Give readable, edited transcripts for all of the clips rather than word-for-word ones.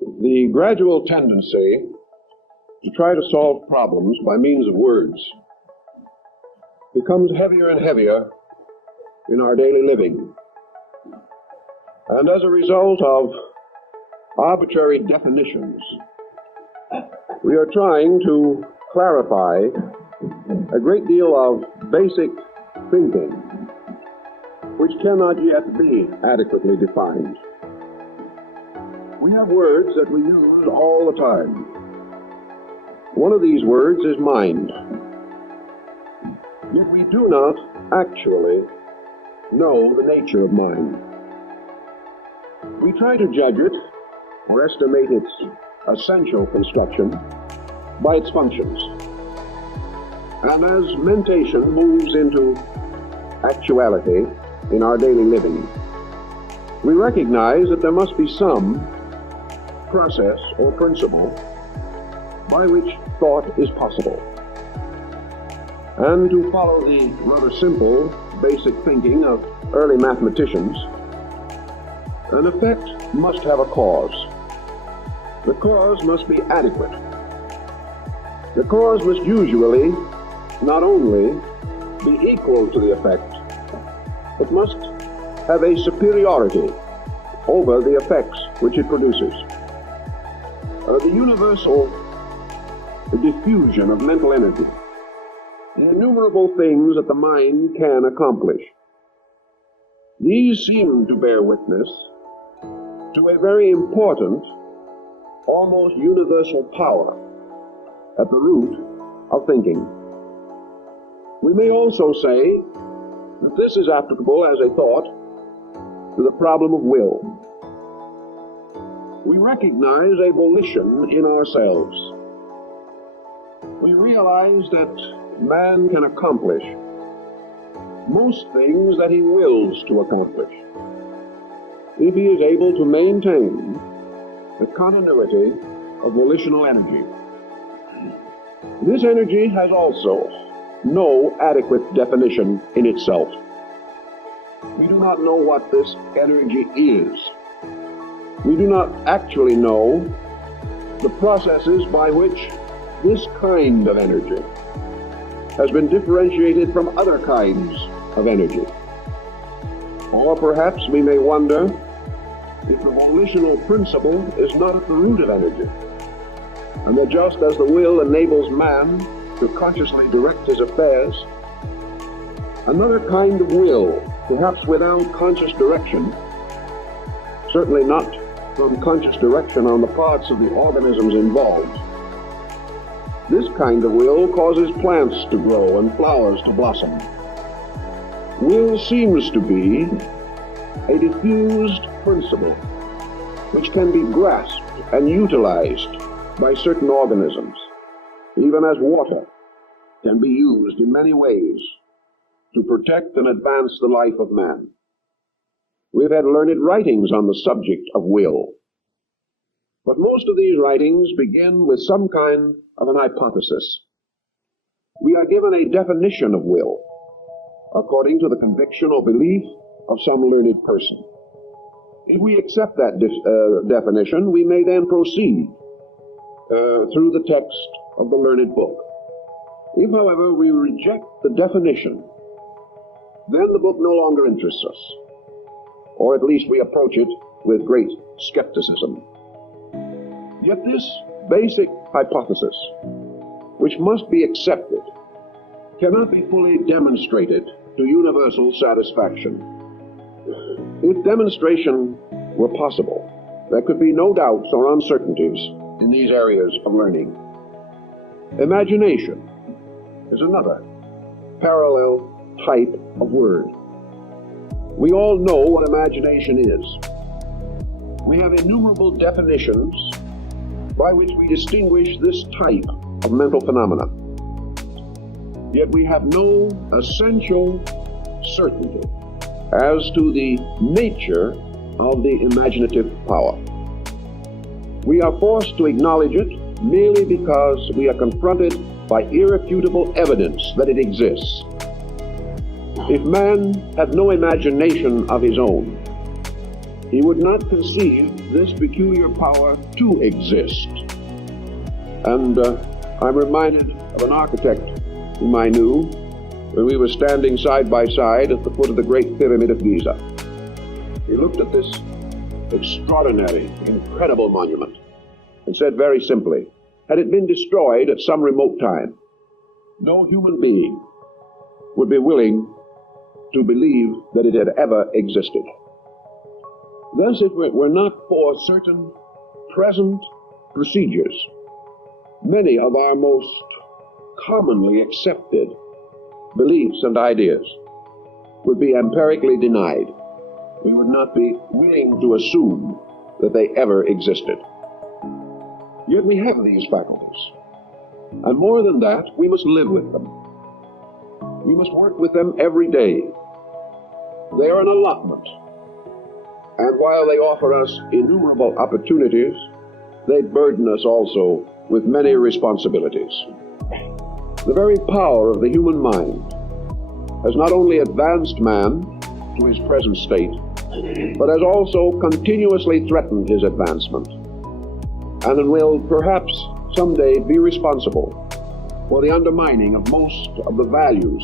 The gradual tendency to try to solve problems by means of words becomes heavier and heavier in our daily living. And as a result of arbitrary definitions, we are trying to clarify a great deal of basic thinking which cannot yet be adequately defined. We have words that we use all the time. One of these words is mind. Yet we do not actually know the nature of mind. We try to judge it or estimate its essential construction by its functions. And as mentation moves into actuality in our daily living, we recognize that there must be some process or principle by which thought is possible. And to follow the rather simple, basic thinking of early mathematicians, an effect must have a cause. The cause must be adequate. The cause must usually not only be equal to the effect, but must have a superiority over the effects which it produces. The universal diffusion of mental energy, the innumerable things that the mind can accomplish, these seem to bear witness to a very important, almost universal power at the root of thinking. We may also say that this is applicable as a thought to the problem of will. We recognize a volition in ourselves. We realize that man can accomplish most things that he wills to accomplish if he is able to maintain the continuity of volitional energy. This energy has also no adequate definition in itself. We do not know what this energy is. We do not actually know the processes by which this kind of energy has been differentiated from other kinds of energy. Or perhaps we may wonder if the volitional principle is not at the root of energy, and that just as the will enables man to consciously direct his affairs, another kind of will, perhaps without conscious direction, certainly not from conscious direction on the parts of the organisms involved, this kind of will causes plants to grow and flowers to blossom. Will seems to be a diffused principle which can be grasped and utilized by certain organisms, even as water can be used in many ways to protect and advance the life of man. We've had learned writings on the subject of will, but most of these writings begin with some kind of an hypothesis. We are given a definition of will according to the conviction or belief of some learned person. If we accept that definition, we may then proceed through the text of the learned book. If, however, we reject the definition, then the book no longer interests us, or at least we approach it with great skepticism. Yet this basic hypothesis, which must be accepted, cannot be fully demonstrated to universal satisfaction. If demonstration were possible, there could be no doubts or uncertainties in these areas of learning. Imagination is another parallel type of word. We all know what imagination is. We have innumerable definitions by which we distinguish this type of mental phenomena. Yet we have no essential certainty as to the nature of the imaginative power. We are forced to acknowledge it merely because we are confronted by irrefutable evidence that it exists. If man had no imagination of his own, he would not conceive this peculiar power to exist. And I'm reminded of an architect whom I knew when we were standing side by side at the foot of the Great Pyramid of Giza. He looked at this extraordinary, incredible monument and said very simply, had it been destroyed at some remote time, no human being would be willing to believe that it had ever existed. Thus, if it were not for certain present procedures, many of our most commonly accepted beliefs and ideas would be empirically denied. We would not be willing to assume that they ever existed. Yet we have these faculties. And more than that, we must live with them. We must work with them every day. They are an allotment. And while they offer us innumerable opportunities, they burden us also with many responsibilities. The very power of the human mind has not only advanced man to his present state, but has also continuously threatened his advancement, and will perhaps someday be responsible for the undermining of most of the values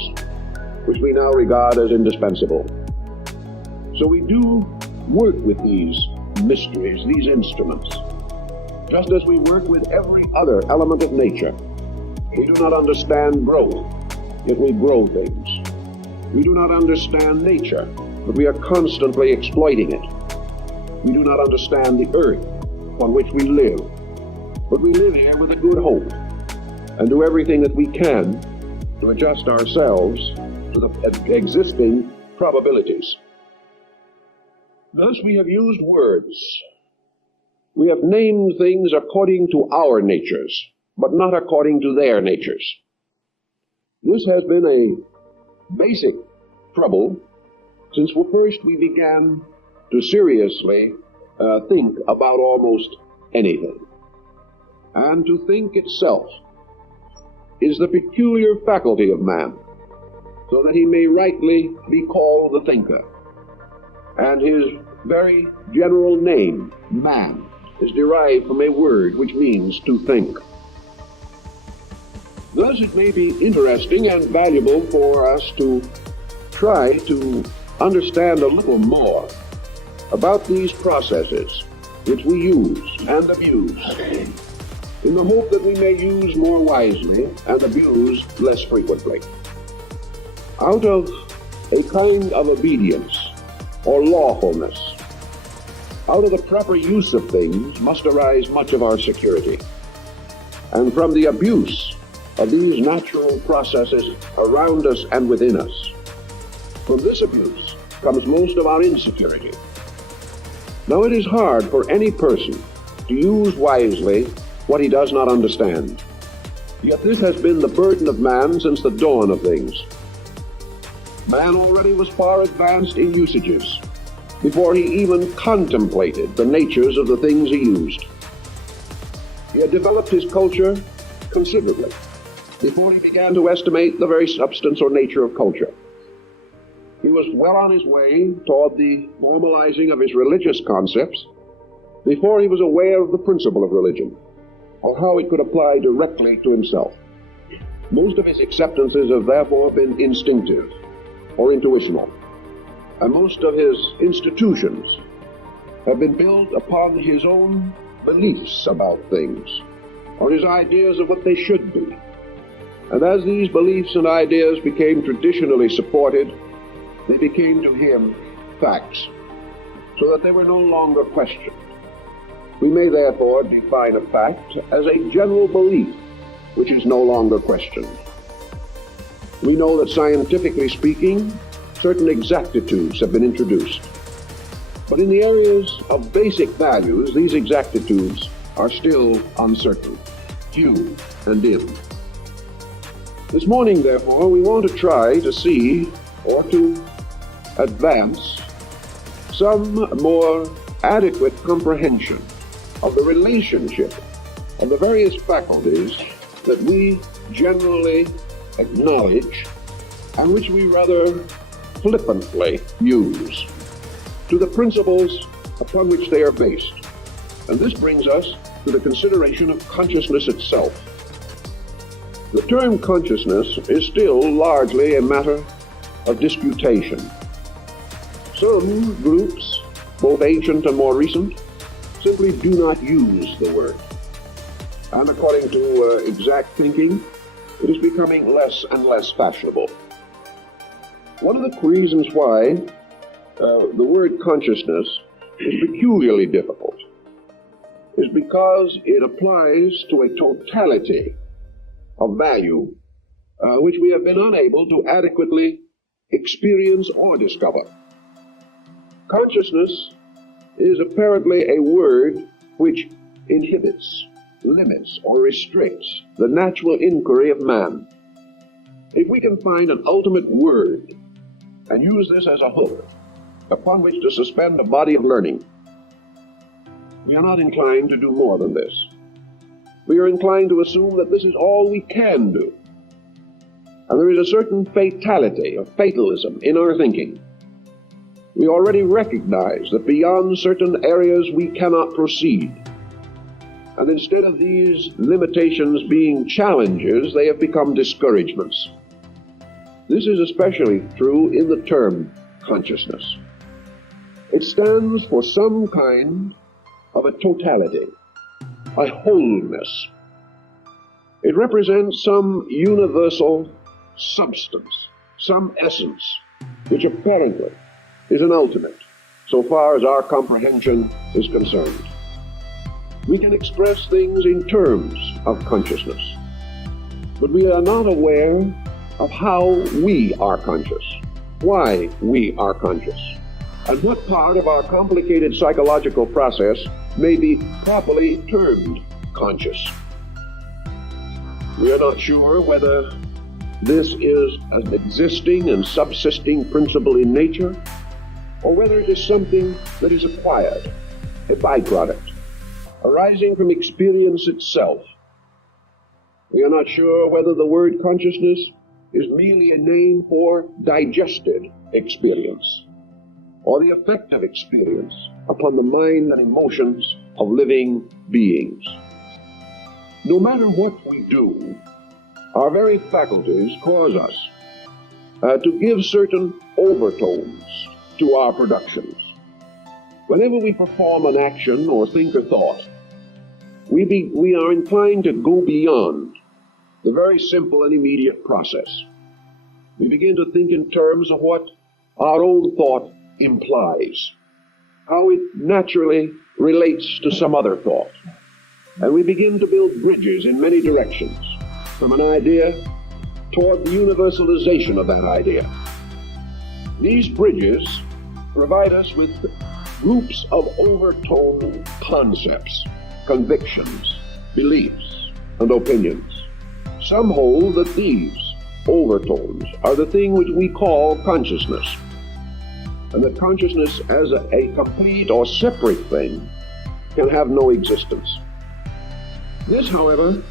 which we now regard as indispensable. So we do work with these mysteries, these instruments, just as we work with every other element of nature. We do not understand growth, yet we grow things. We do not understand nature, but we are constantly exploiting it. We do not understand the earth on which we live, but we live here with a good hope and do everything that we can to adjust ourselves to the existing probabilities. Thus we have used words. We have named things according to our natures, but not according to their natures. This has been a basic trouble since first we began to seriously think about almost anything. And to think itself is the peculiar faculty of man, so that he may rightly be called the thinker. And his very general name, man, is derived from a word which means to think. Thus it may be interesting and valuable for us to try to understand a little more about these processes which we use and abuse, in the hope that we may use more wisely and abuse less frequently. Out of a kind of obedience or lawfulness, out of the proper use of things must arise much of our security. And from the abuse of these natural processes around us and within us, from this abuse comes most of our insecurity. Now it is hard for any person to use wisely what he does not understand. Yet this has been the burden of man since the dawn of things. Man already was far advanced in usages before he even contemplated the natures of the things he used. He had developed his culture considerably before he began to estimate the very substance or nature of culture. He was well on his way toward the formalizing of his religious concepts before he was aware of the principle of religion, or how it could apply directly to himself. Most of his acceptances have therefore been instinctive or intuitional, and most of his institutions have been built upon his own beliefs about things, or his ideas of what they should be. And as these beliefs and ideas became traditionally supported, they became to him facts, so that they were no longer questioned. We may therefore define a fact as a general belief which is no longer questioned. We know that scientifically speaking, certain exactitudes have been introduced. But in the areas of basic values, these exactitudes are still uncertain, few and dim. This morning, therefore, we want to try to see or to advance some more adequate comprehension of the relationship of the various faculties that we generally acknowledge and which we rather flippantly use to the principles upon which they are based. And this brings us to the consideration of consciousness itself. The term consciousness is still largely a matter of disputation. Some groups, both ancient and more recent, simply do not use the word. And according to exact thinking, it is becoming less and less fashionable. One of the reasons why the word consciousness is peculiarly difficult is because it applies to a totality of value which we have been unable to adequately experience or discover. Consciousness is apparently a word which inhibits, limits, or restricts the natural inquiry of man. If we can find an ultimate word and use this as a hook upon which to suspend a body of learning, we are not inclined to do more than this. We are inclined to assume that this is all we can do. And there is a certain fatality or fatalism in our thinking. We already recognize that beyond certain areas we cannot proceed. And instead of these limitations being challenges, they have become discouragements. This is especially true in the term consciousness. It stands for some kind of a totality, a wholeness. It represents some universal substance, some essence, which apparently is an ultimate, so far as our comprehension is concerned. We can express things in terms of consciousness, but we are not aware of how we are conscious, why we are conscious, and what part of our complicated psychological process may be properly termed conscious. We are not sure whether this is an existing and subsisting principle in nature, or whether it is something that is acquired, a byproduct, arising from experience itself. We are not sure whether the word consciousness is merely a name for digested experience, or the effect of experience upon the mind and emotions of living beings. No matter what we do, our very faculties cause us to give certain overtones to our productions. Whenever we perform an action or think a thought, we are inclined to go beyond the very simple and immediate process. We begin to think in terms of what our own thought implies, how it naturally relates to some other thought. And we begin to build bridges in many directions, from an idea toward the universalization of that idea. These bridges provide us with groups of overtone concepts, convictions, beliefs, and opinions. Some hold that these overtones are the thing which we call consciousness, and that consciousness as a complete or separate thing can have no existence. This, however,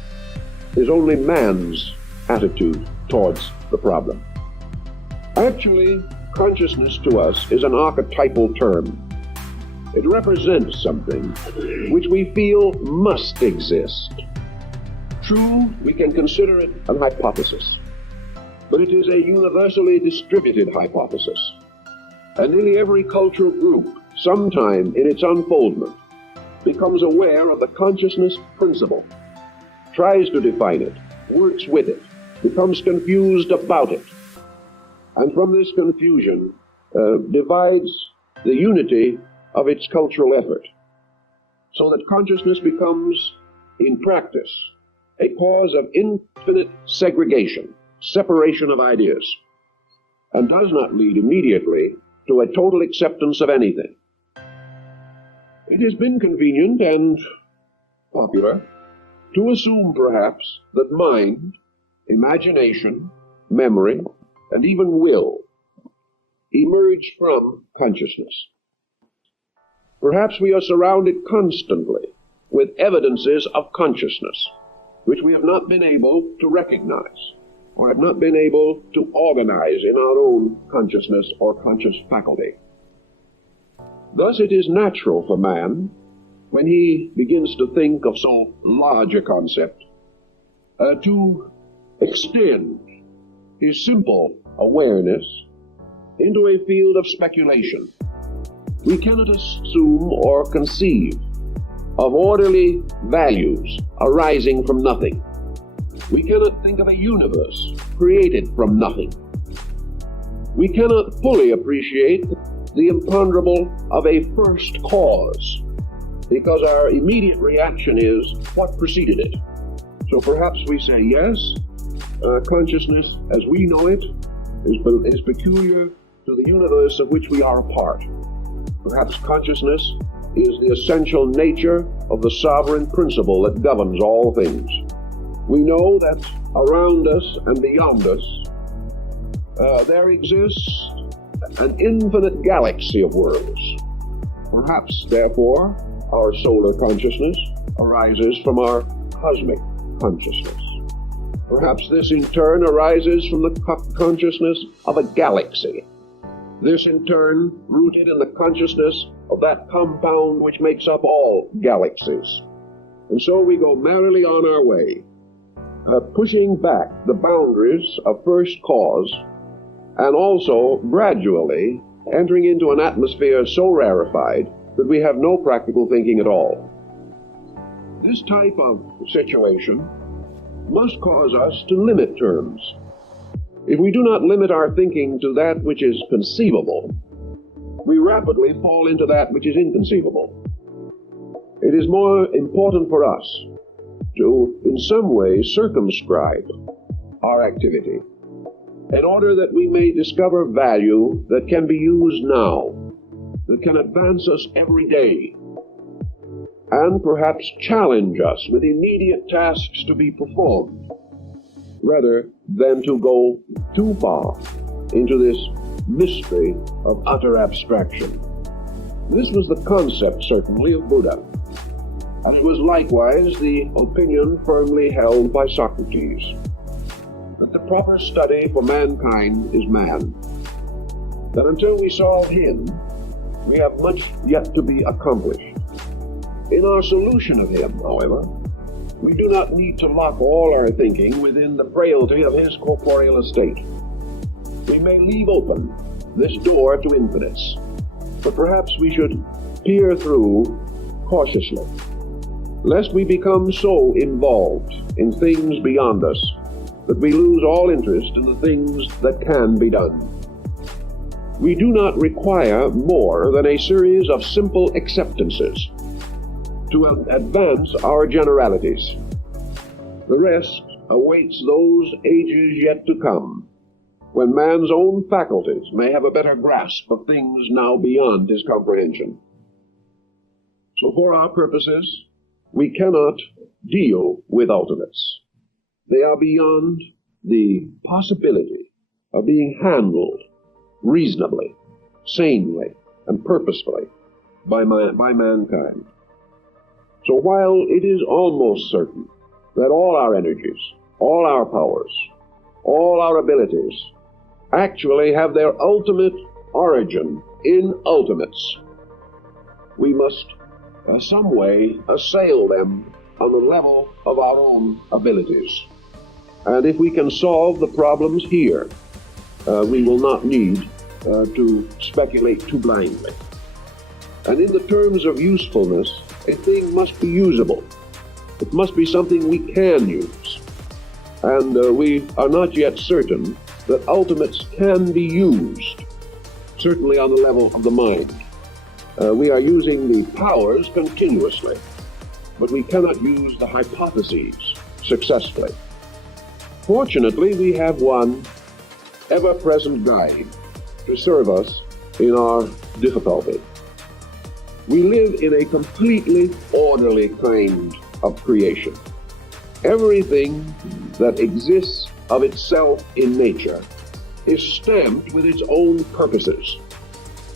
is only man's attitude towards the problem. Actually, consciousness to us is an archetypal term. It represents something which we feel must exist. True, we can consider it an hypothesis, but it is a universally distributed hypothesis. And nearly every cultural group, sometime in its unfoldment, becomes aware of the consciousness principle, tries to define it, works with it, becomes confused about it, and from this confusion divides the unity of its cultural effort, so that consciousness becomes, in practice, a cause of infinite segregation, separation of ideas, and does not lead immediately to a total acceptance of anything. It has been convenient and popular to assume, perhaps, that mind, imagination, memory, and even will emerge from consciousness. Perhaps we are surrounded constantly with evidences of consciousness, which we have not been able to recognize, or have not been able to organize in our own consciousness or conscious faculty. Thus it is natural for man, when he begins to think of so large a concept, to extend his simple awareness into a field of speculation. We cannot assume or conceive of orderly values arising from nothing. We cannot think of a universe created from nothing. We cannot fully appreciate the imponderable of a first cause, because our immediate reaction is, what preceded it? So perhaps we say, yes, consciousness as we know it is peculiar to the universe of which we are a part. Perhaps consciousness is the essential nature of the sovereign principle that governs all things. We know that around us and beyond us, there exists an infinite galaxy of worlds. Perhaps, therefore, our solar consciousness arises from our cosmic consciousness. Perhaps this in turn arises from the consciousness of a galaxy. This in turn rooted in the consciousness of that compound which makes up all galaxies. And so we go merrily on our way, pushing back the boundaries of first cause, and also gradually entering into an atmosphere so rarefied that we have no practical thinking at all. This type of situation must cause us to limit terms. If we do not limit our thinking to that which is conceivable, we rapidly fall into that which is inconceivable. It is more important for us to, in some way, circumscribe our activity in order that we may discover value that can be used now, that can advance us every day, and perhaps challenge us with immediate tasks to be performed, rather than to go too far into this mystery of utter abstraction. This was the concept, certainly, of Buddha, and it was likewise the opinion firmly held by Socrates, that the proper study for mankind is man, that until we solve him, we have much yet to be accomplished. In our solution of him, however, we do not need to lock all our thinking within the frailty of his corporeal estate. We may leave open this door to infinites, but perhaps we should peer through cautiously, lest we become so involved in things beyond us that we lose all interest in the things that can be done. We do not require more than a series of simple acceptances to advance our generalities. The rest awaits those ages yet to come, when man's own faculties may have a better grasp of things now beyond his comprehension. So for our purposes, we cannot deal with ultimates. They are beyond the possibility of being handled reasonably, sanely, and purposefully by mankind. So while it is almost certain that all our energies, all our powers, all our abilities actually have their ultimate origin in ultimates, we must some way assail them on the level of our own abilities. And if we can solve the problems here, we will not need to speculate too blindly. And in the terms of usefulness, a thing must be usable. It must be something we can use. And we are not yet certain that ultimates can be used, certainly on the level of the mind. We are using the powers continuously, but we cannot use the hypotheses successfully. Fortunately, we have one ever-present guide to serve us in our difficulty. We live in a completely orderly kind of creation. Everything that exists of itself in nature is stamped with its own purposes,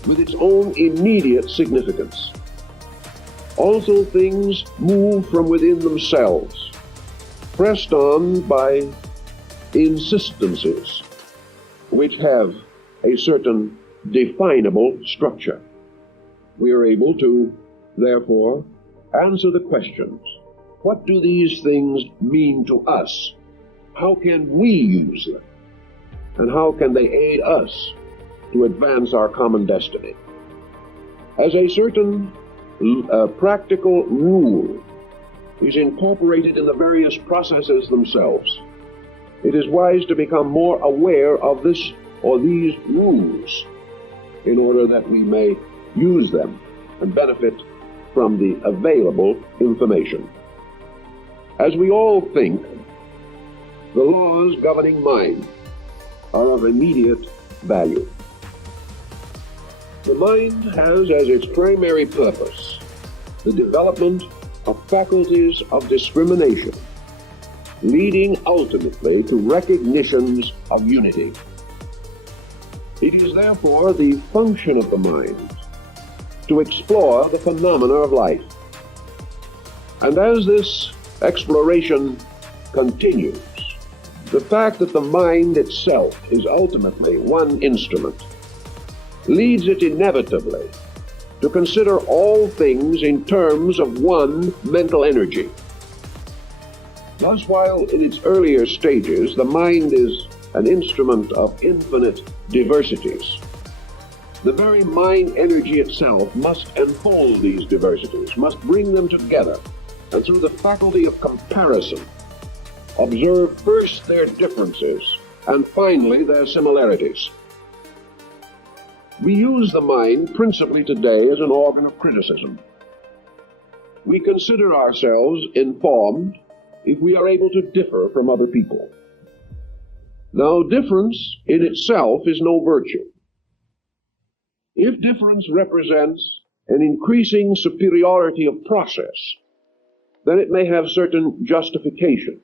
with its own immediate significance. Also, things move from within themselves, pressed on by insistences which have a certain definable structure. We are able to, therefore, answer the questions. What do these things mean to us? How can we use them? And how can they aid us to advance our common destiny? As a certain practical rule is incorporated in the various processes themselves, it is wise to become more aware of this or these rules in order that we may use them and benefit from the available information. As we all think, the laws governing mind are of immediate value. The mind has as its primary purpose the development of faculties of discrimination, leading ultimately to recognitions of unity. It is therefore the function of the mind to explore the phenomena of life. And as this exploration continues, the fact that the mind itself is ultimately one instrument leads it inevitably to consider all things in terms of one mental energy. Thus, while in its earlier stages the mind is an instrument of infinite diversities, the very mind energy itself must enfold these diversities, must bring them together, and through the faculty of comparison, observe first their differences and finally their similarities. We use the mind principally today as an organ of criticism. We consider ourselves informed if we are able to differ from other people. Now, difference in itself is no virtue. If difference represents an increasing superiority of process, then it may have certain justification.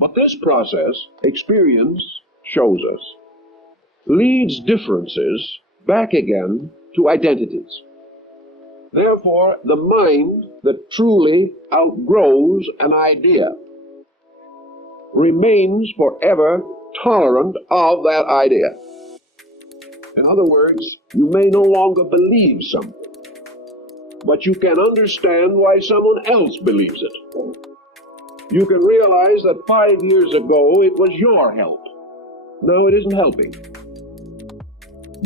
But this process, experience shows us, leads differences back again to identities. Therefore, the mind that truly outgrows an idea remains forever tolerant of that idea. In other words, you may no longer believe something, but you can understand why someone else believes it. You can realize that 5 years ago it was your help. Now it isn't helping.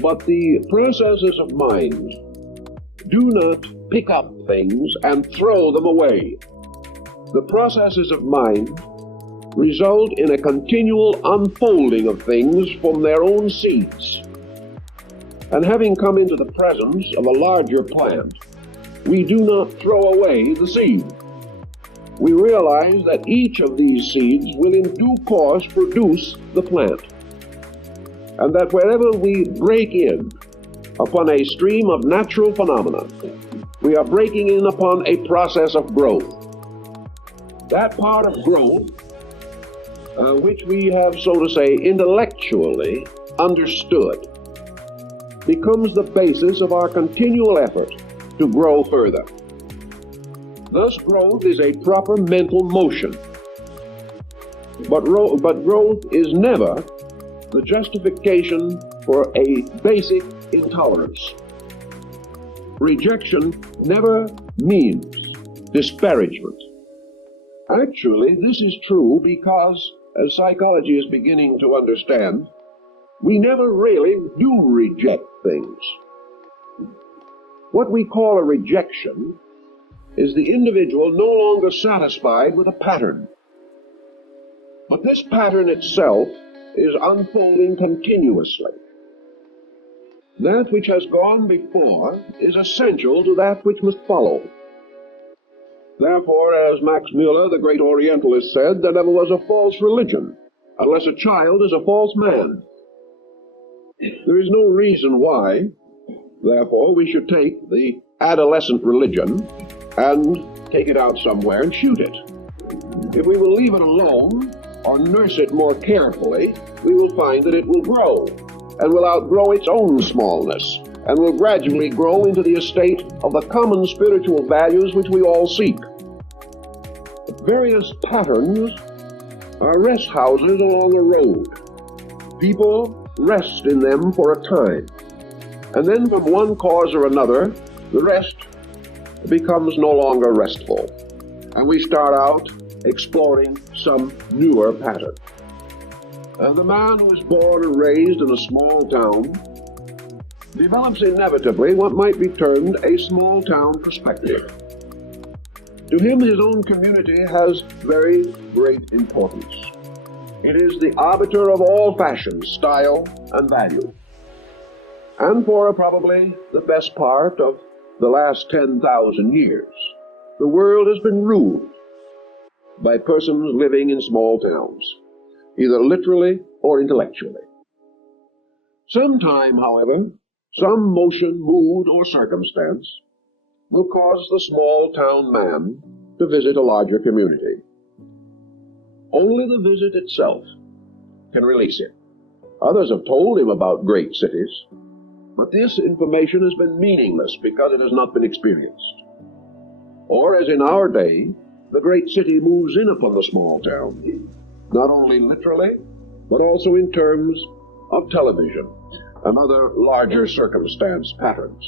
But the processes of mind do not pick up things and throw them away. The processes of mind result in a continual unfolding of things from their own seeds. And having come into the presence of a larger plant, we do not throw away the seed. We realize that each of these seeds will in due course produce the plant. And that wherever we break in upon a stream of natural phenomena, we are breaking in upon a process of growth. That part of growth, which we have, so to say, intellectually understood, becomes the basis of our continual effort to grow further. Thus, growth is a proper mental motion. But growth is never the justification for a basic intolerance. Rejection never means disparagement. Actually, this is true because, as psychology is beginning to understand, we never really do reject things. What we call a rejection is the individual no longer satisfied with a pattern. But this pattern itself is unfolding continuously. That which has gone before is essential to that which must follow. Therefore, as Max Muller, the great Orientalist, said, there never was a false religion unless a child is a false man. There is no reason why, therefore, we should take the adolescent religion and take it out somewhere and shoot it. If we will leave it alone or nurse it more carefully, we will find that it will grow and will outgrow its own smallness and will gradually grow into the estate of the common spiritual values which we all seek. Various patterns are rest houses along a road. People rest in them for a time. And then from one cause or another, the rest becomes no longer restful. And we start out exploring some newer pattern. The man who is born and raised in a small town develops inevitably what might be termed a small town perspective. To him, his own community has very great importance. It is the arbiter of all fashion, style, and value. And for probably the best part of the last 10,000 years, the world has been ruled by persons living in small towns, either literally or intellectually. Sometime, however, some motion, mood, or circumstance will cause the small town man to visit a larger community. Only the visit itself can release him. Others have told him about great cities, but this information has been meaningless because it has not been experienced. Or, as in our day, the great city moves in upon the small town, not only literally, but also in terms of television and other larger circumstance patterns.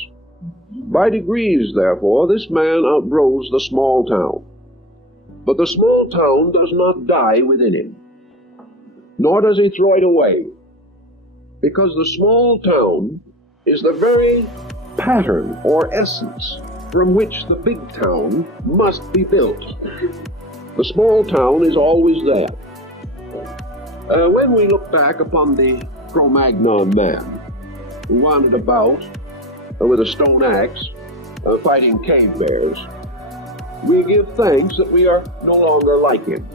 By degrees, therefore, this man outgrows the small town. But the small town does not die within him, nor does he throw it away, because the small town is the very pattern or essence from which the big town must be built. The small town is always there. When we look back upon the Cro-Magnon man who wandered about with a stone axe fighting cave bears, we give thanks that we are no longer like him.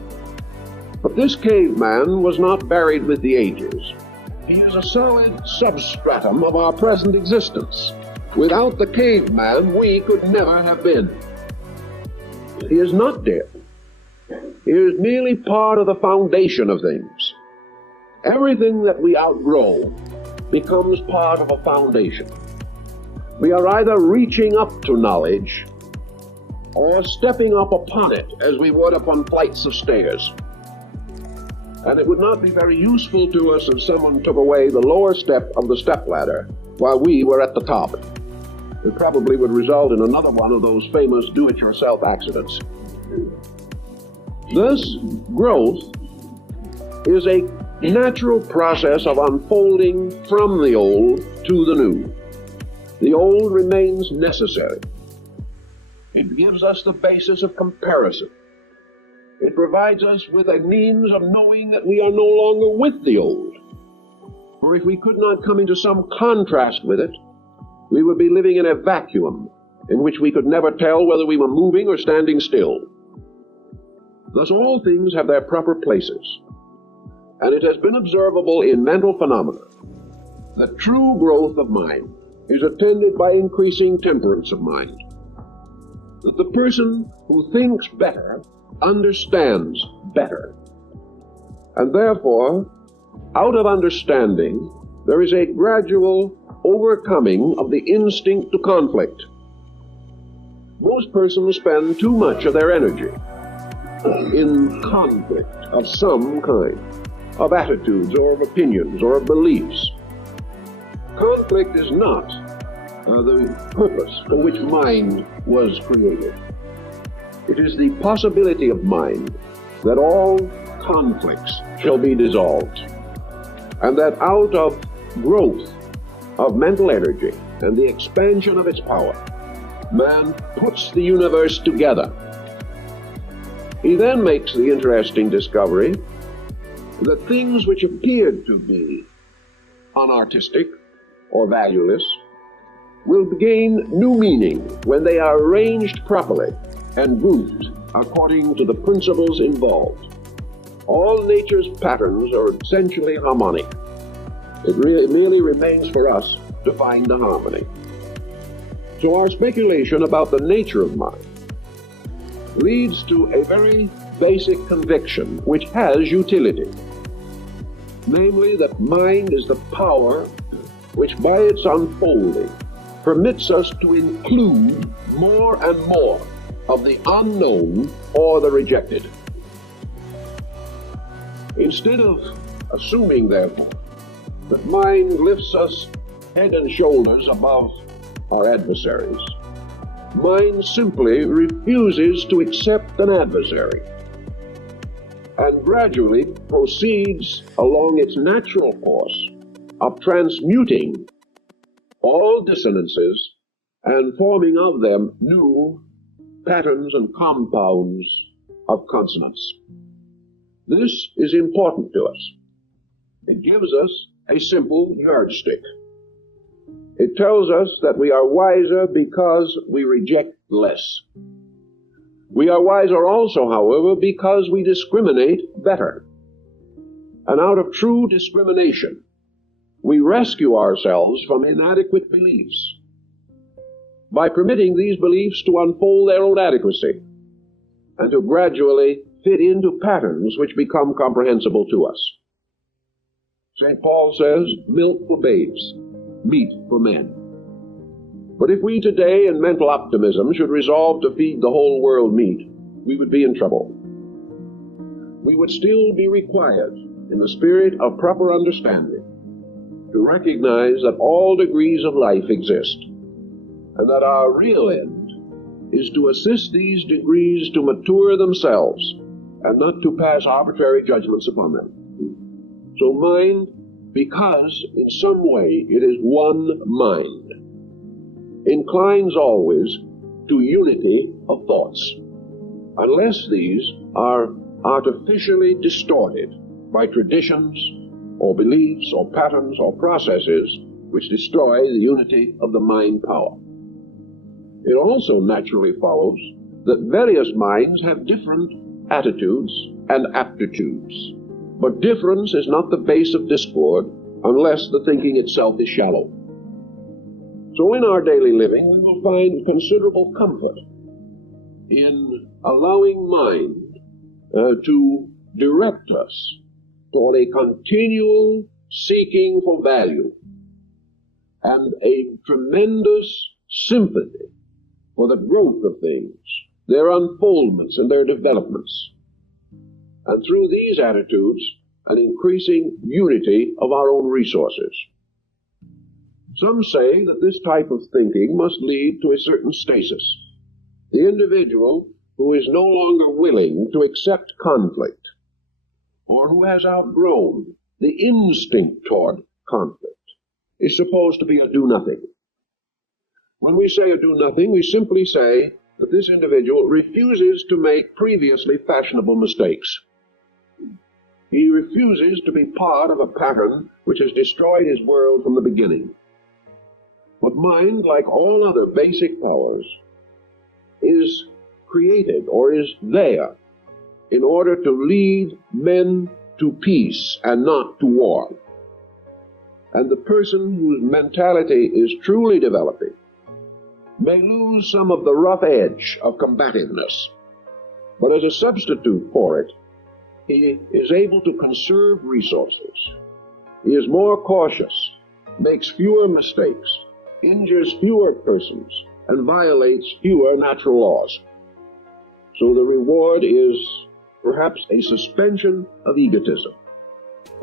But this caveman was not buried with the ages. He is a solid substratum of our present existence. Without the caveman, we could never have been. He is not dead. He is merely part of the foundation of things. Everything that we outgrow becomes part of a foundation. We are either reaching up to knowledge or stepping up upon it as we would upon flights of stairs. And it would not be very useful to us if someone took away the lower step of the stepladder while we were at the top. It probably would result in another one of those famous do-it-yourself accidents. Thus, growth is a natural process of unfolding from the old to the new. The old remains necessary. It gives us the basis of comparison. It provides us with a means of knowing that we are no longer with the old. For if we could not come into some contrast with it, we would be living in a vacuum in which we could never tell whether we were moving or standing still. Thus all things have their proper places, and it has been observable in mental phenomena that true growth of mind is attended by increasing temperance of mind. That the person who thinks better understands better. And therefore, out of understanding, there is a gradual overcoming of the instinct to conflict. Most persons spend too much of their energy in conflict of some kind, of attitudes or of opinions or of beliefs. Conflict is not the purpose for which mind was created. It is the possibility of mind that all conflicts shall be dissolved, and that out of growth of mental energy and the expansion of its power, man puts the universe together. He then makes the interesting discovery that things which appeared to be unartistic or valueless will gain new meaning when they are arranged properly and grouped according to the principles involved. All nature's patterns are essentially harmonic. It merely remains for us to find the harmony. So our speculation about the nature of mind leads to a very basic conviction which has utility, namely that mind is the power which by its unfolding permits us to include more and more of the unknown or the rejected. Instead of assuming, therefore, that mind lifts us head and shoulders above our adversaries. Mind simply refuses to accept an adversary and gradually proceeds along its natural course of transmuting all dissonances and forming of them new patterns and compounds of consonance. This is important to us. It gives us a simple yardstick. It tells us that we are wiser because we reject less. We are wiser also, however, because we discriminate better. And out of true discrimination, we rescue ourselves from inadequate beliefs by permitting these beliefs to unfold their own adequacy and to gradually fit into patterns which become comprehensible to us. St. Paul says, milk for babes, meat for men. But if we today in mental optimism should resolve to feed the whole world meat, we would be in trouble. We would still be required, in the spirit of proper understanding, to recognize that all degrees of life exist, and that our real end is to assist these degrees to mature themselves, and not to pass arbitrary judgments upon them. So mind, because in some way it is one mind, inclines always to unity of thoughts, unless these are artificially distorted by traditions or beliefs or patterns or processes which destroy the unity of the mind power. It also naturally follows that various minds have different attitudes and aptitudes, but difference is not the base of discord unless the thinking itself is shallow. So in our daily living we will find considerable comfort in allowing mind to direct us toward a continual seeking for value and a tremendous sympathy for the growth of things, their unfoldments and their developments, and through these attitudes an increasing unity of our own resources. Some say that this type of thinking must lead to a certain stasis. The individual who is no longer willing to accept conflict, or who has outgrown the instinct toward conflict, is supposed to be a do-nothing. When we say a do-nothing, we simply say that this individual refuses to make previously fashionable mistakes. He refuses to be part of a pattern which has destroyed his world from the beginning. But mind, like all other basic powers, is created or is there in order to lead men to peace and not to war. And the person whose mentality is truly developing may lose some of the rough edge of combativeness, but as a substitute for it, he is able to conserve resources. He is more cautious, makes fewer mistakes, injures fewer persons, and violates fewer natural laws. So the reward is perhaps a suspension of egotism,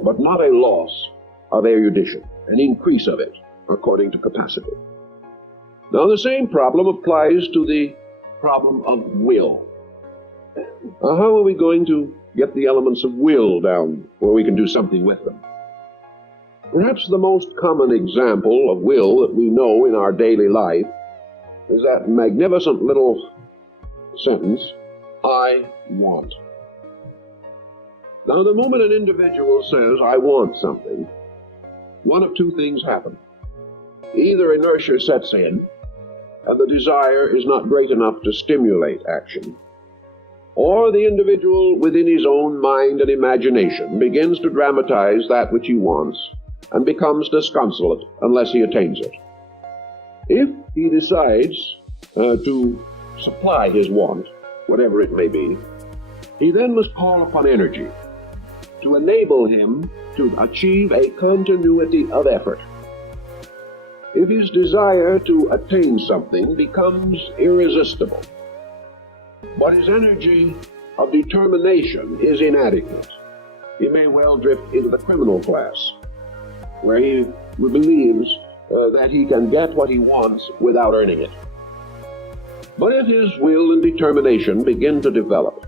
but not a loss of erudition, an increase of it according to capacity. Now the same problem applies to the problem of will. How are we going to get the elements of will down where we can do something with them? Perhaps the most common example of will that we know in our daily life is that magnificent little sentence, I want. Now, the moment an individual says, I want something, one of two things happen. Either inertia sets in, and the desire is not great enough to stimulate action, or the individual within his own mind and imagination begins to dramatize that which he wants and becomes disconsolate unless he attains it. If he decides to supply his want, whatever it may be, he then must call upon energy to enable him to achieve a continuity of effort. If his desire to attain something becomes irresistible, but his energy of determination is inadequate, he may well drift into the criminal class, where he believes that he can get what he wants without earning it. But if his will and determination begin to develop,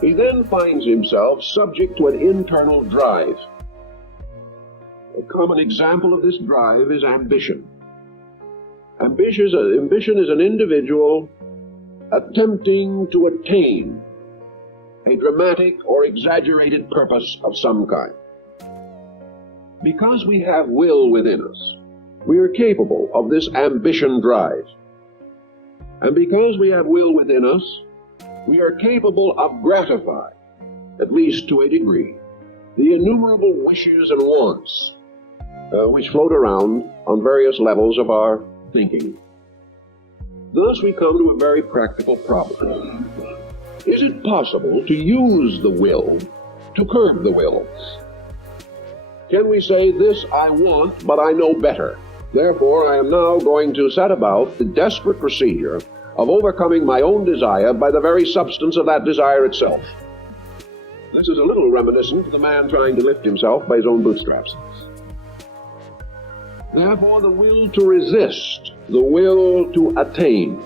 he then finds himself subject to an internal drive. A common example of this drive is ambition. Ambition is an individual attempting to attain a dramatic or exaggerated purpose of some kind. Because we have will within us, we are capable of this ambition drive. And because we have will within us, we are capable of gratifying, at least to a degree, the innumerable wishes and wants which float around on various levels of our thinking. Thus we come to a very practical problem. Is it possible to use the will to curb the will? Can we say, this I want, but I know better. Therefore, I am now going to set about the desperate procedure of overcoming my own desire by the very substance of that desire itself. This is a little reminiscent of the man trying to lift himself by his own bootstraps. Therefore, the will to resist, the will to attain,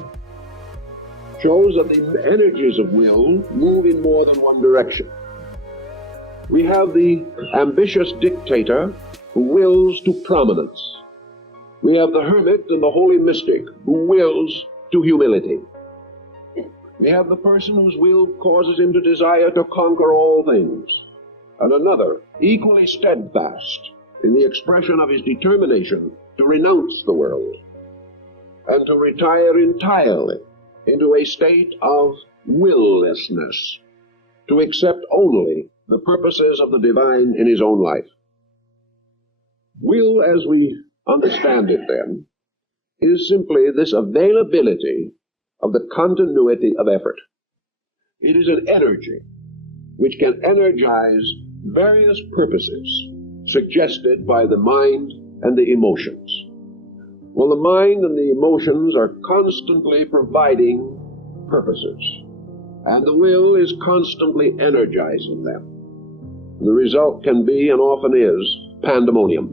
shows that the energies of will move in more than one direction. We have the ambitious dictator who wills to prominence. We have the hermit and the holy mystic who wills to humility. We have the person whose will causes him to desire to conquer all things, and another, equally steadfast in the expression of his determination to renounce the world and to retire entirely into a state of willlessness, to accept only the purposes of the divine in his own life. Will, as we understand it then, is simply this availability of the continuity of effort. It is an energy which can energize various purposes suggested by the mind and the emotions. Well, the mind and the emotions are constantly providing purposes, and the will is constantly energizing them. The result can be, and often is, pandemonium.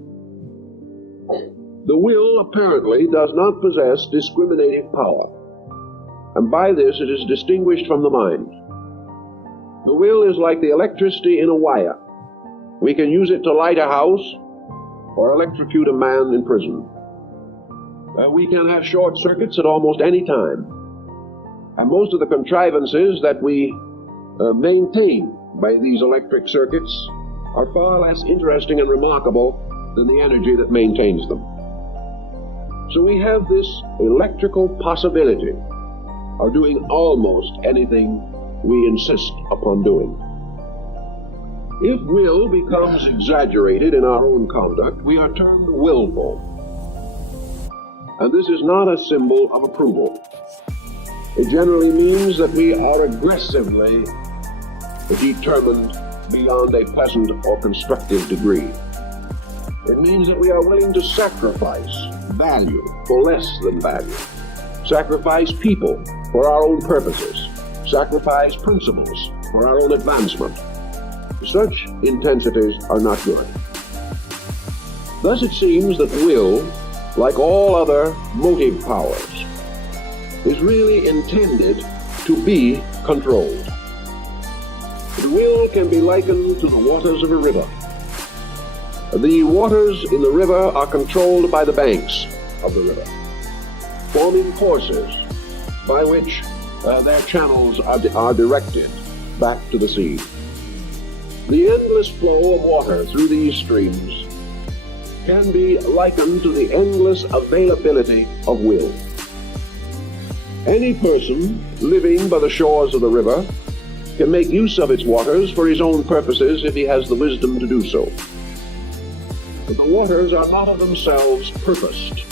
The will apparently does not possess discriminative power, and by this it is distinguished from the mind. The will is like the electricity in a wire. We can use it to light a house or electrocute a man in prison. We can have short circuits at almost any time. And most of the contrivances that we maintain by these electric circuits are far less interesting and remarkable than the energy that maintains them. So we have this electrical possibility of doing almost anything we insist upon doing. If will becomes exaggerated in our own conduct, we are termed willful. And this is not a symbol of approval. It generally means that we are aggressively determined beyond a pleasant or constructive degree. It means that we are willing to sacrifice value for less than value, sacrifice people for our own purposes, sacrifice principles for our own advancement. Such intensities are not good. Thus it seems that will, like all other motive powers, is really intended to be controlled. The will can be likened to the waters of a river. The waters in the river are controlled by the banks of the river, forming courses by which their channels are directed back to the sea. The endless flow of water through these streams can be likened to the endless availability of will. Any person living by the shores of the river can make use of its waters for his own purposes if he has the wisdom to do so. But the waters are not of themselves purposed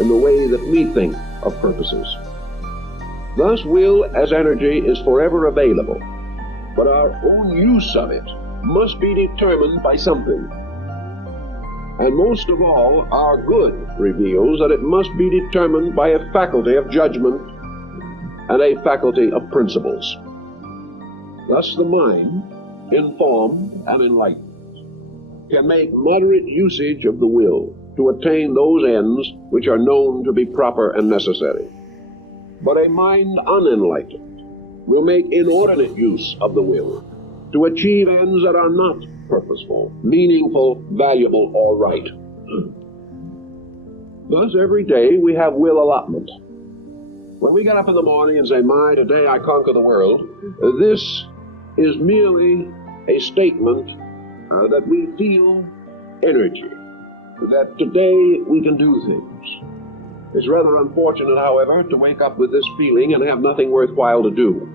in the way that we think of purposes. Thus, will as energy is forever available, but our own use of it must be determined by something. And most of all, our good reveals that it must be determined by a faculty of judgment and a faculty of principles. Thus the mind, informed and enlightened, can make moderate usage of the will, to attain those ends which are known to be proper and necessary. But a mind unenlightened will make inordinate use of the will to achieve ends that are not purposeful, meaningful, valuable, or right. Thus, every day we have will allotment. When we get up in the morning and say, today I conquer the world, this is merely a statement that we feel energy, that today we can do things. It's rather unfortunate, however, to wake up with this feeling and have nothing worthwhile to do.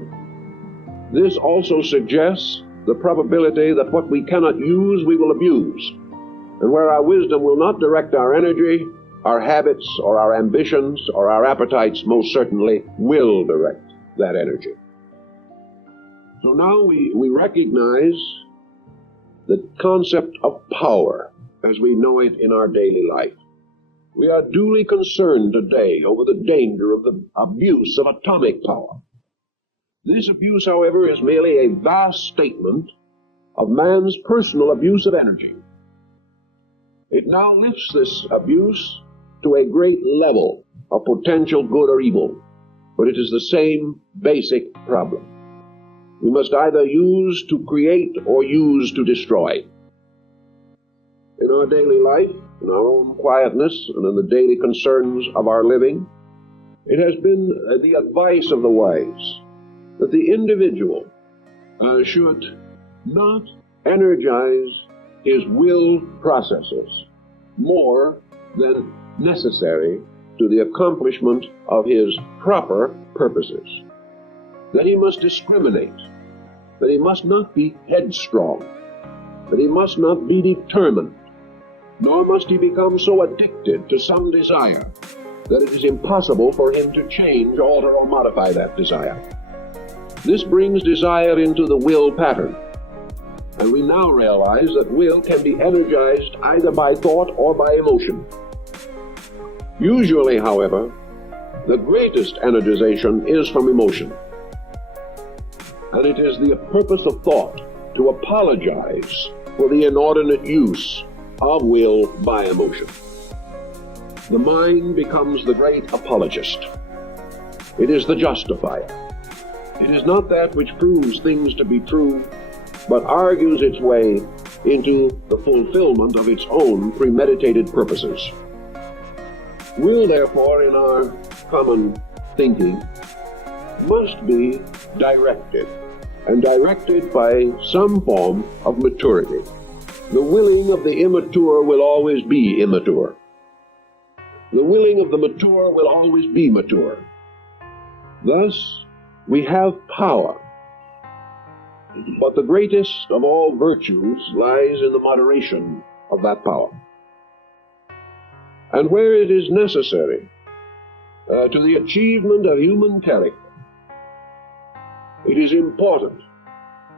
This also suggests the probability that what we cannot use, we will abuse. And where our wisdom will not direct our energy, our habits or our ambitions or our appetites most certainly will direct that energy. So now we recognize the concept of power as we know it in our daily life. We are duly concerned today over the danger of the abuse of atomic power. This abuse, however, is merely a vast statement of man's personal abuse of energy. It now lifts this abuse to a great level of potential good or evil, but it is the same basic problem. We must either use to create or use to destroy. In our daily life, in our own quietness, and in the daily concerns of our living, it has been the advice of the wise that the individual should not energize his will processes more than necessary to the accomplishment of his proper purposes. That he must discriminate, that he must not be headstrong, that he must not be determined, nor must he become so addicted to some desire that it is impossible for him to change, alter, or modify that desire. This brings desire into the will pattern, and we now realize that will can be energized either by thought or by emotion. Usually, however, the greatest energization is from emotion, and it is the purpose of thought to apologize for the inordinate use of will by emotion. The mind becomes the great apologist. It is the justifier. It is not that which proves things to be true, but argues its way into the fulfillment of its own premeditated purposes. Will, therefore, in our common thinking, must be directed, and directed by some form of maturity. The willing of the immature will always be immature. The willing of the mature will always be mature. Thus, we have power. But the greatest of all virtues lies in the moderation of that power. And where it is necessary to the achievement of human character, it is important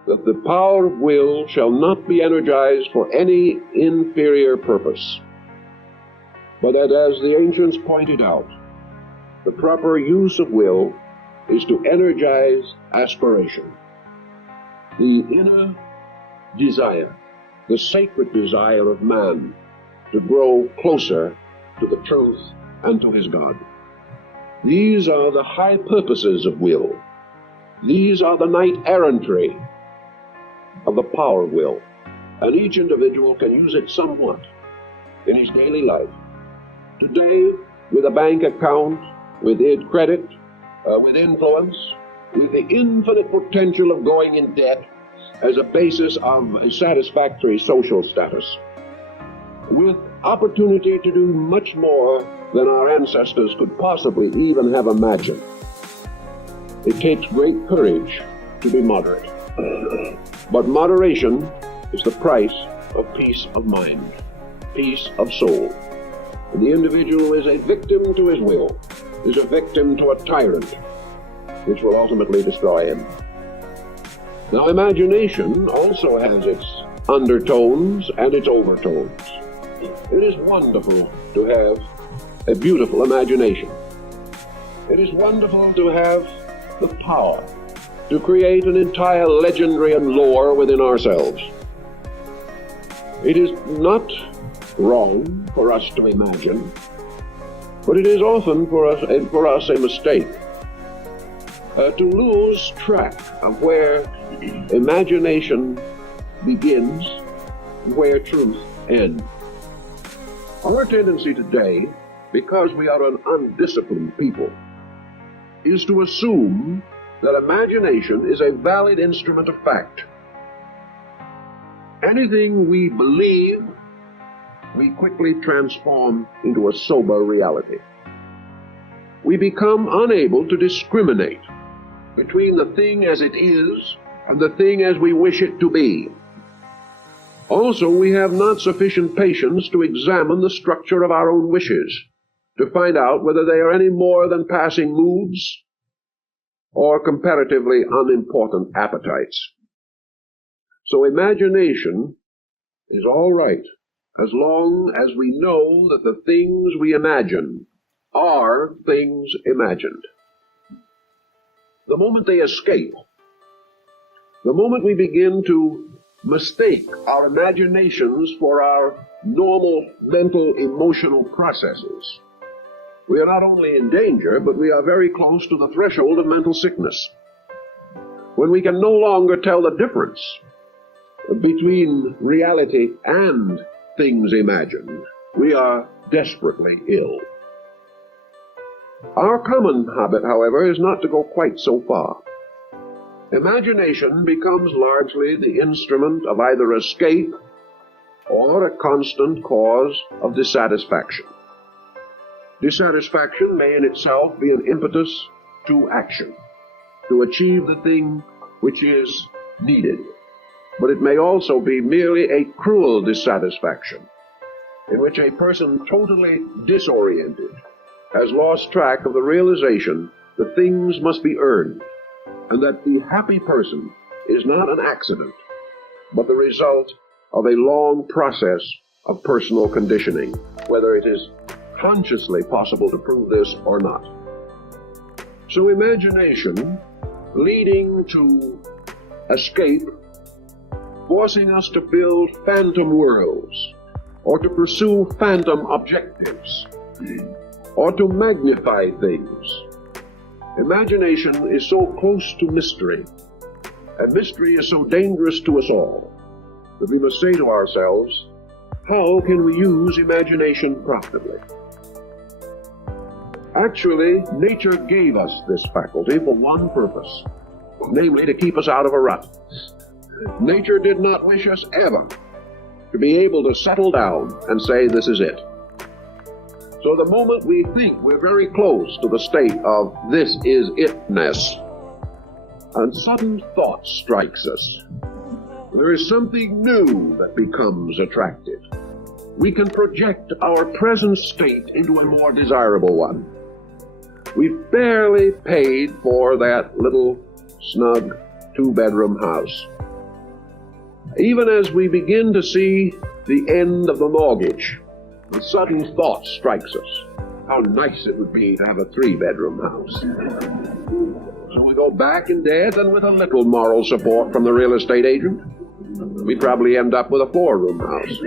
that the power of will shall not be energized for any inferior purpose, but that, as the ancients pointed out, the proper use of will is to energize aspiration, the inner desire, the sacred desire of man to grow closer to the truth and to his God. These are the high purposes of will. These are the knight-errantry of the power of will, and each individual can use it somewhat in his daily life. Today, with a bank account, with credit, with influence, with the infinite potential of going in debt as a basis of a satisfactory social status, with opportunity to do much more than our ancestors could possibly even have imagined. It takes great courage to be moderate. But moderation is the price of peace of mind, peace of soul. And the individual is a victim to his will, is a victim to a tyrant, which will ultimately destroy him. Now, imagination also has its undertones and its overtones. It is wonderful to have a beautiful imagination. It is wonderful to have the power to create an entire legendary and lore within ourselves. It is not wrong for us to imagine, but it is often for us a mistake to lose track of where imagination begins and where truth ends. Our tendency today, because we are an undisciplined people, is to assume that imagination is a valid instrument of fact. Anything we believe, we quickly transform into a sober reality. We become unable to discriminate between the thing as it is and the thing as we wish it to be. Also, we have not sufficient patience to examine the structure of our own wishes, to find out whether they are any more than passing moods or comparatively unimportant appetites. So imagination is all right as long as we know that the things we imagine are things imagined. The moment they escape, the moment we begin to mistake our imaginations for our normal mental emotional processes, we are not only in danger, but we are very close to the threshold of mental sickness. When we can no longer tell the difference between reality and things imagined, we are desperately ill. Our common habit, however, is not to go quite so far. Imagination becomes largely the instrument of either escape or a constant cause of dissatisfaction. Dissatisfaction may in itself be an impetus to action, to achieve the thing which is needed. But it may also be merely a cruel dissatisfaction, in which a person totally disoriented has lost track of the realization that things must be earned, and that the happy person is not an accident, but the result of a long process of personal conditioning, whether it is consciously possible to prove this or not. So imagination leading to escape, forcing us to build phantom worlds, or to pursue phantom objectives, or to magnify things. Imagination is so close to mystery, and mystery is so dangerous to us all, that we must say to ourselves, how can we use imagination profitably? Actually, nature gave us this faculty for one purpose, namely to keep us out of a rut. Nature did not wish us ever to be able to settle down and say, this is it. So the moment we think we're very close to the state of this is itness, a sudden thought strikes us. There is something new that becomes attractive. We can project our present state into a more desirable one. We've barely paid for that little snug two-bedroom house. Even as we begin to see the end of the mortgage, a sudden thought strikes us. How nice it would be to have a three-bedroom house. So we go back in debt, and with a little moral support from the real estate agent, we probably end up with a four-room house.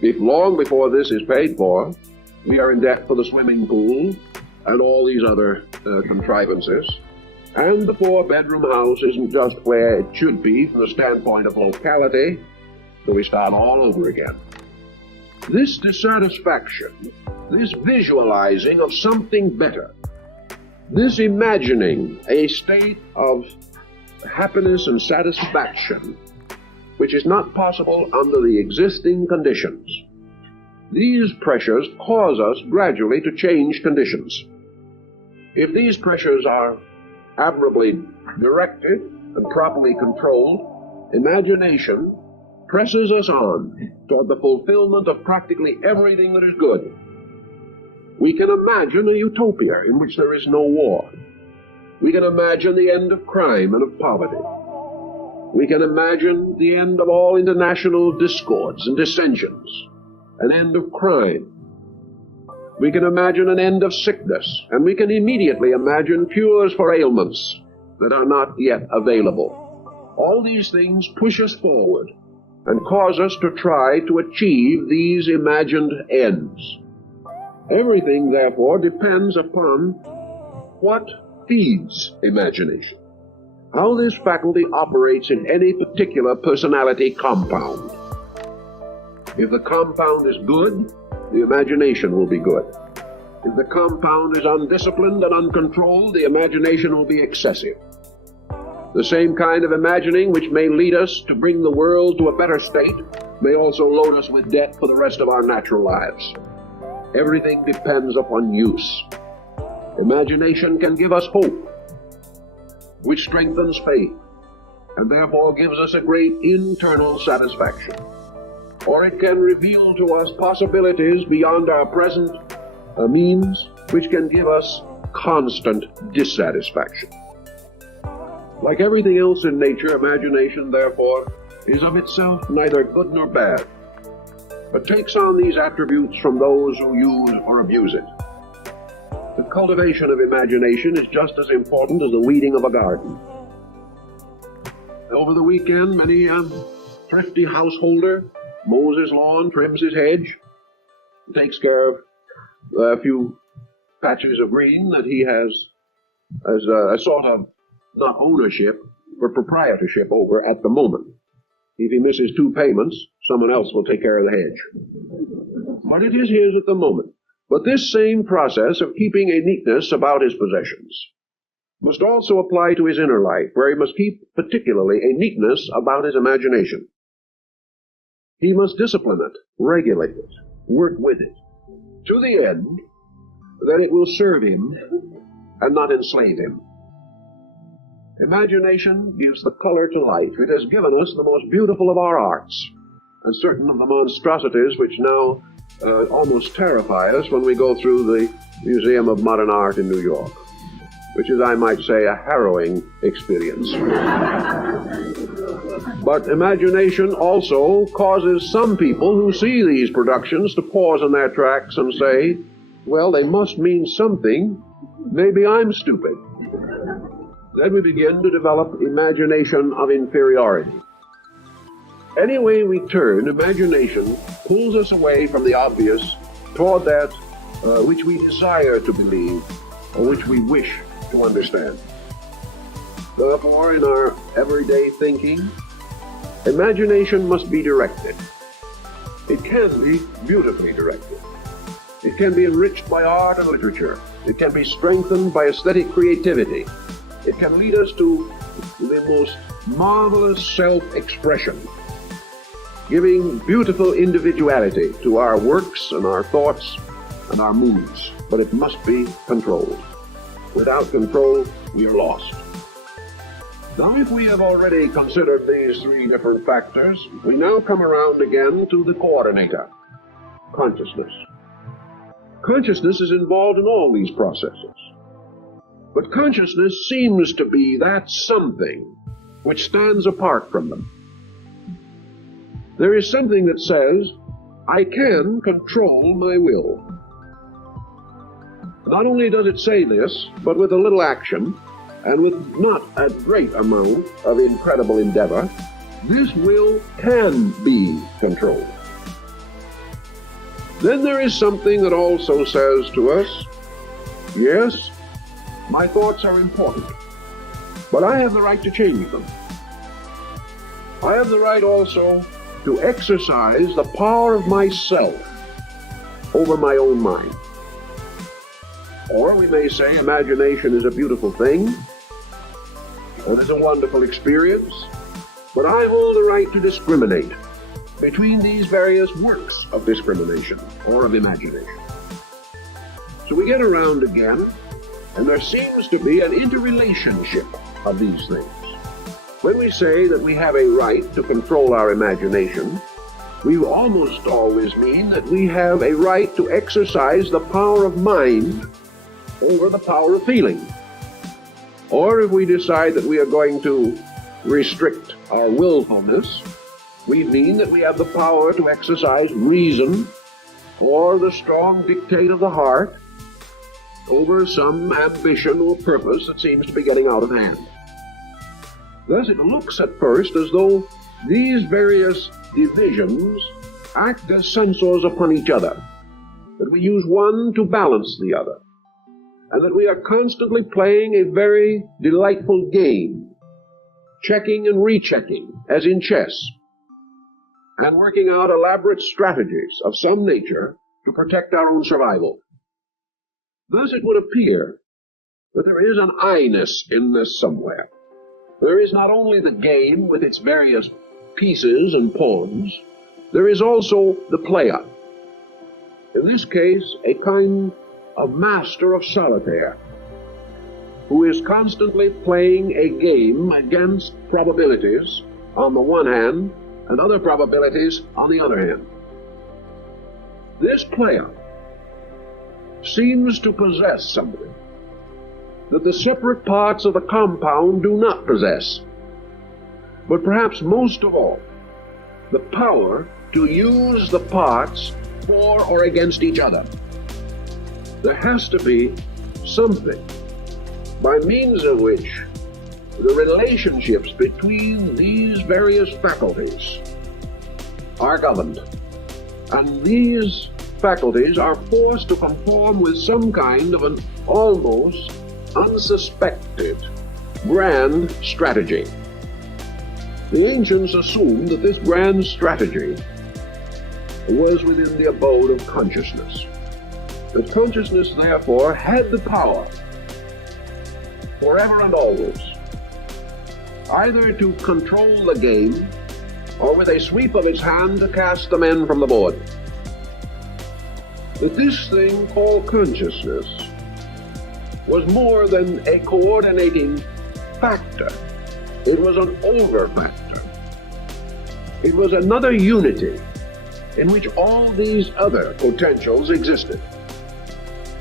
If long before this is paid for, we are in debt for the swimming pool and all these other contrivances. And the four-bedroom house isn't just where it should be from the standpoint of locality, so we start all over again. This dissatisfaction, this visualizing of something better, this imagining a state of happiness and satisfaction which is not possible under the existing conditions, these pressures cause us gradually to change conditions. If these pressures are admirably directed and properly controlled, imagination presses us on toward the fulfillment of practically everything that is good. We can imagine a utopia in which there is no war. We can imagine the end of crime and of poverty. We can imagine the end of all international discords and dissensions, an end of crime. We can imagine an end of sickness, and we can immediately imagine cures for ailments that are not yet available. All these things push us forward and cause us to try to achieve these imagined ends. Everything, therefore, depends upon what feeds imagination, how this faculty operates in any particular personality compound. If the compound is good, the imagination will be good. If the compound is undisciplined and uncontrolled, the imagination will be excessive. The same kind of imagining which may lead us to bring the world to a better state may also load us with debt for the rest of our natural lives. Everything depends upon use. Imagination can give us hope, which strengthens faith, and therefore gives us a great internal satisfaction. Or it can reveal to us possibilities beyond our present means, which can give us constant dissatisfaction. Like everything else in nature, imagination, therefore, is of itself neither good nor bad, but takes on these attributes from those who use or abuse it. The cultivation of imagination is just as important as the weeding of a garden. Over the weekend, many a thrifty householder mows his lawn, trims his hedge, takes care of a few patches of green that he has as a sort of, not ownership, but proprietorship over at the moment. If he misses 2 payments, someone else will take care of the hedge. But it is his at the moment. But this same process of keeping a neatness about his possessions must also apply to his inner life, where he must keep particularly a neatness about his imagination. He must discipline it, regulate it, work with it, to the end that it will serve him and not enslave him. Imagination gives the color to life. It has given us the most beautiful of our arts, and certain of the monstrosities which now almost terrify us when we go through the Museum of Modern Art in New York, which is, I might say, a harrowing experience. But imagination also causes some people who see these productions to pause in their tracks and say, well, they must mean something. Maybe I'm stupid. Then we begin to develop imagination of inferiority. Any way we turn, imagination pulls us away from the obvious toward that which we desire to believe or which we wish to understand. Therefore, in our everyday thinking, imagination must be directed. It can be beautifully directed. It can be enriched by art and literature. It can be strengthened by aesthetic creativity. It can lead us to the most marvelous self-expression, giving beautiful individuality to our works and our thoughts and our moods. But it must be controlled. Without control, we are lost. Now, if we have already considered these 3 different factors, we now come around again to the coordinator, consciousness. Consciousness is involved in all these processes. But consciousness seems to be that something which stands apart from them. There is something that says, I can control my will. Not only does it say this, but with a little action, and with not a great amount of incredible endeavor, this will can be controlled. Then there is something that also says to us, yes, my thoughts are important, but I have the right to change them. I have the right also to exercise the power of myself over my own mind. Or we may say imagination is a beautiful thing, and it's a wonderful experience, but I hold the right to discriminate between these various works of discrimination or of imagination. So we get around again, and there seems to be an interrelationship of these things. When we say that we have a right to control our imagination, we almost always mean that we have a right to exercise the power of mind over the power of feeling. Or if we decide that we are going to restrict our willfulness, we mean that we have the power to exercise reason or the strong dictate of the heart over some ambition or purpose that seems to be getting out of hand. Thus it looks at first as though These various divisions act as sensors upon each other, that we use one to balance the other, and that we are constantly playing a very delightful game, checking and rechecking, as in chess, and working out elaborate strategies of some nature to protect our own survival. Thus it would appear that there is an I-ness in this somewhere. There is not only the game with its various pieces and pawns, there is also the player. In this case, a kind of master of solitaire, who is constantly playing a game against probabilities on the one hand, and other probabilities on the other hand. This player seems to possess something that the separate parts of the compound do not possess, but perhaps most of all, the power to use the parts for or against each other. There has to be something by means of which the relationships between these various faculties are governed, and these faculties are forced to conform with some kind of an almost unsuspected grand strategy. The ancients assumed that this grand strategy was within the abode of consciousness, that consciousness therefore had the power forever and always either to control the game or with a sweep of its hand to cast the men from the board. That this thing called consciousness was more than a coordinating factor. It was an over-factor. It was another unity in which all these other potentials existed.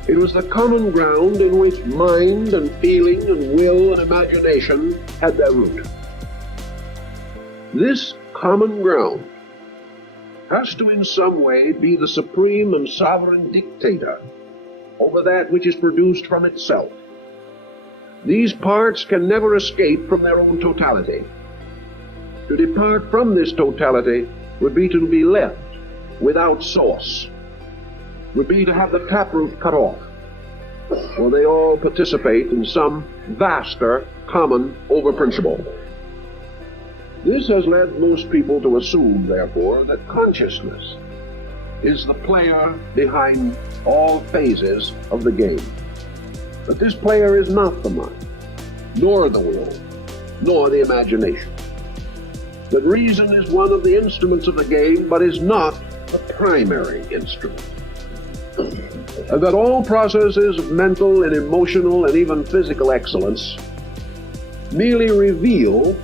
It was the common ground in which mind and feeling and will and imagination had their root. This common ground has to in some way be the supreme and sovereign dictator over that which is produced from itself. These parts can never escape from their own totality. To depart from this totality would be to be left without source, would be to have the taproot cut off, for they all participate in some vaster common over-principle. This has led most people to assume, therefore, that consciousness is the player behind all phases of the game. But this player is not the mind, nor the will, nor the imagination. That reason is one of the instruments of the game, but is not the primary instrument. And that all processes of mental and emotional and even physical excellence merely reveal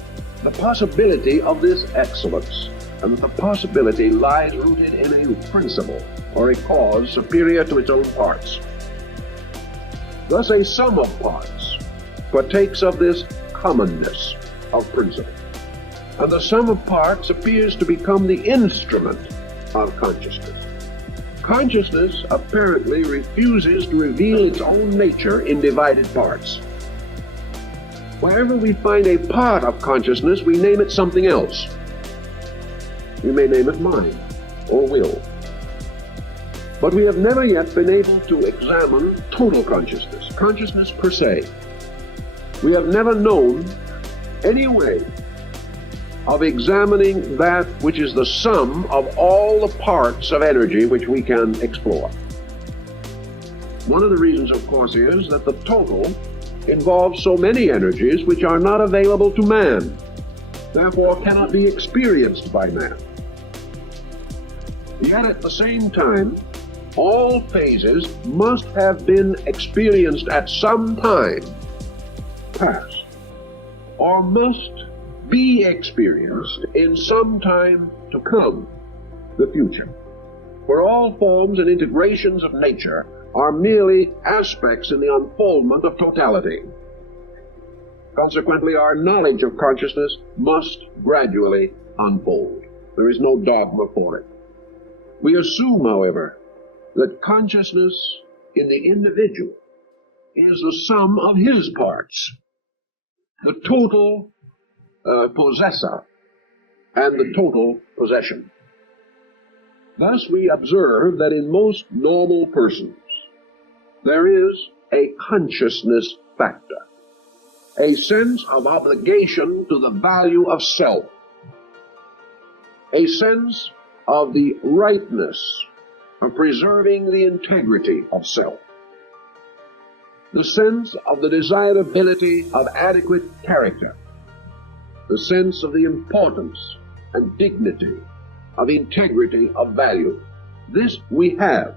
the possibility of this excellence, and that the possibility lies rooted in a principle or a cause superior to its own parts. Thus a sum of parts partakes of this commonness of principle, and the sum of parts appears to become the instrument of consciousness. Consciousness apparently refuses to reveal its own nature in divided parts. Wherever we find a part of consciousness, we name it something else. We may name it mind or will. But we have never yet been able to examine total consciousness, consciousness per se. We have never known any way of examining that which is the sum of all the parts of energy which we can explore. One of the reasons, of course, is that the total involves so many energies which are not available to man, therefore cannot be experienced by man. Yet at the same time, all phases must have been experienced at some time past, or must be experienced in some time to come, the future. For all forms and integrations of nature are merely aspects in the unfoldment of totality. Consequently, our knowledge of consciousness must gradually unfold. There is no dogma for it. We assume, however, that consciousness in the individual is the sum of his parts. The total possessor and the total possession. Thus we observe that in most normal persons there is a consciousness factor, a sense of obligation to the value of self, a sense of the rightness of preserving the integrity of self, the sense of the desirability of adequate character, the sense of the importance and dignity of integrity of value. This we have.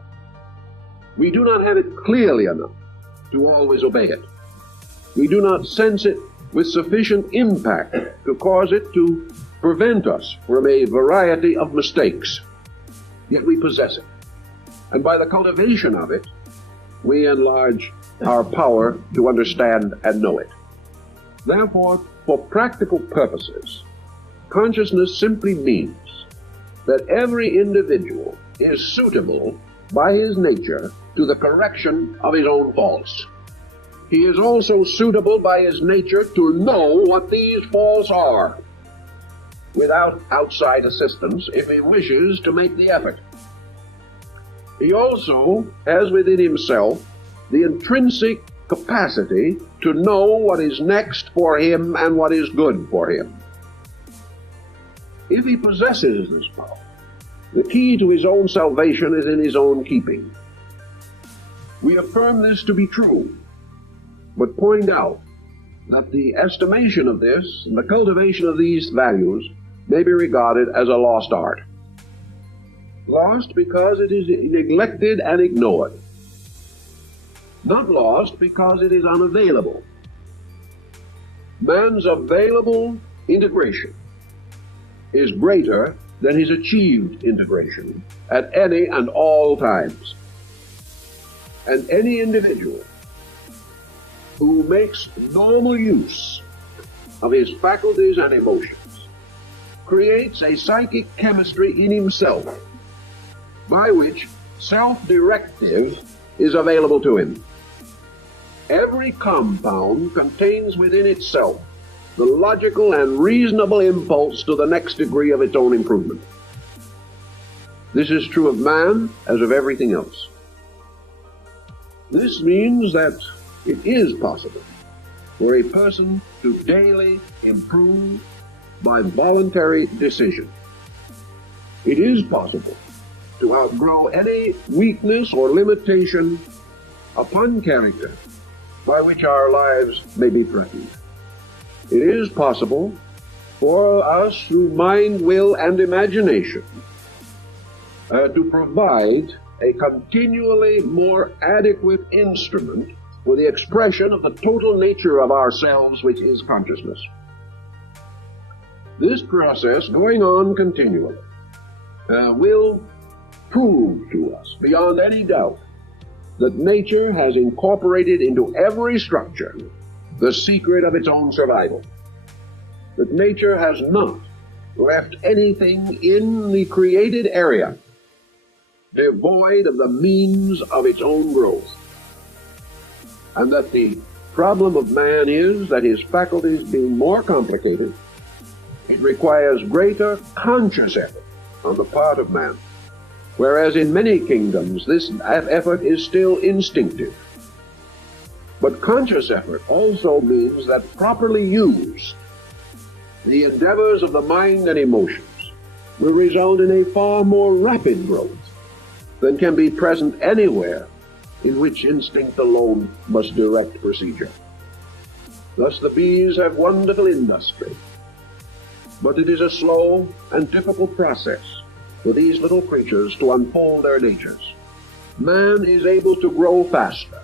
We do not have it clearly enough to always obey it. We do not sense it with sufficient impact to cause it to prevent us from a variety of mistakes. Yet we possess it. And by the cultivation of it, we enlarge our power to understand and know it. Therefore, for practical purposes, consciousness simply means that every individual is suitable by his nature to the correction of his own faults. He is also suitable by his nature to know what these faults are, without outside assistance if he wishes to make the effort. He also has within himself the intrinsic capacity to know what is next for him and what is good for him. If he possesses this power, the key to his own salvation is in his own keeping. We affirm this to be true, but point out that the estimation of this and the cultivation of these values may be regarded as a lost art. Lost because it is neglected and ignored. Not lost because it is unavailable. Man's available integration is greater than his achieved integration at any and all times. And any individual who makes normal use of his faculties and emotions creates a psychic chemistry in himself by which self-directive is available to him. Every compound contains within itself the logical and reasonable impulse to the next degree of its own improvement. This is true of man as of everything else. This means that it is possible for a person to daily improve by voluntary decision. It is possible to outgrow any weakness or limitation upon character by which our lives may be threatened. It is possible for us through mind, will, and imagination to provide a continually more adequate instrument for the expression of the total nature of ourselves, which is consciousness. This process, going on continually, will prove to us beyond any doubt that nature has incorporated into every structure the secret of its own survival. That nature has not left anything in the created area devoid of the means of its own growth. And that the problem of man is that his faculties being more complicated, it requires greater conscious effort on the part of man, whereas in many kingdoms this effort is still instinctive. But conscious effort also means that properly used, the endeavors of the mind and emotions will result in a far more rapid growth than can be present anywhere in which instinct alone must direct procedure. Thus the bees have wonderful industry, but it is a slow and difficult process for these little creatures to unfold their natures. Man is able to grow faster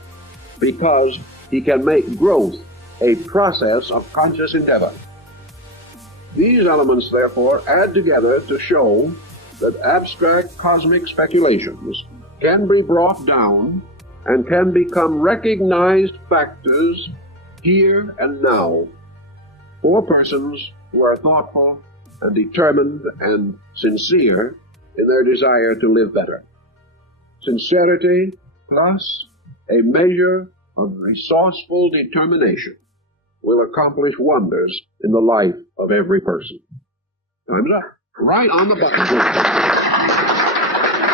because he can make growth a process of conscious endeavor. These elements, therefore, add together to show that abstract cosmic speculations can be brought down and can become recognized factors here and now for persons who are thoughtful and determined and sincere in their desire to live better. Sincerity plus a measure of resourceful determination will accomplish wonders in the life of every person. Time's up. Right on the button.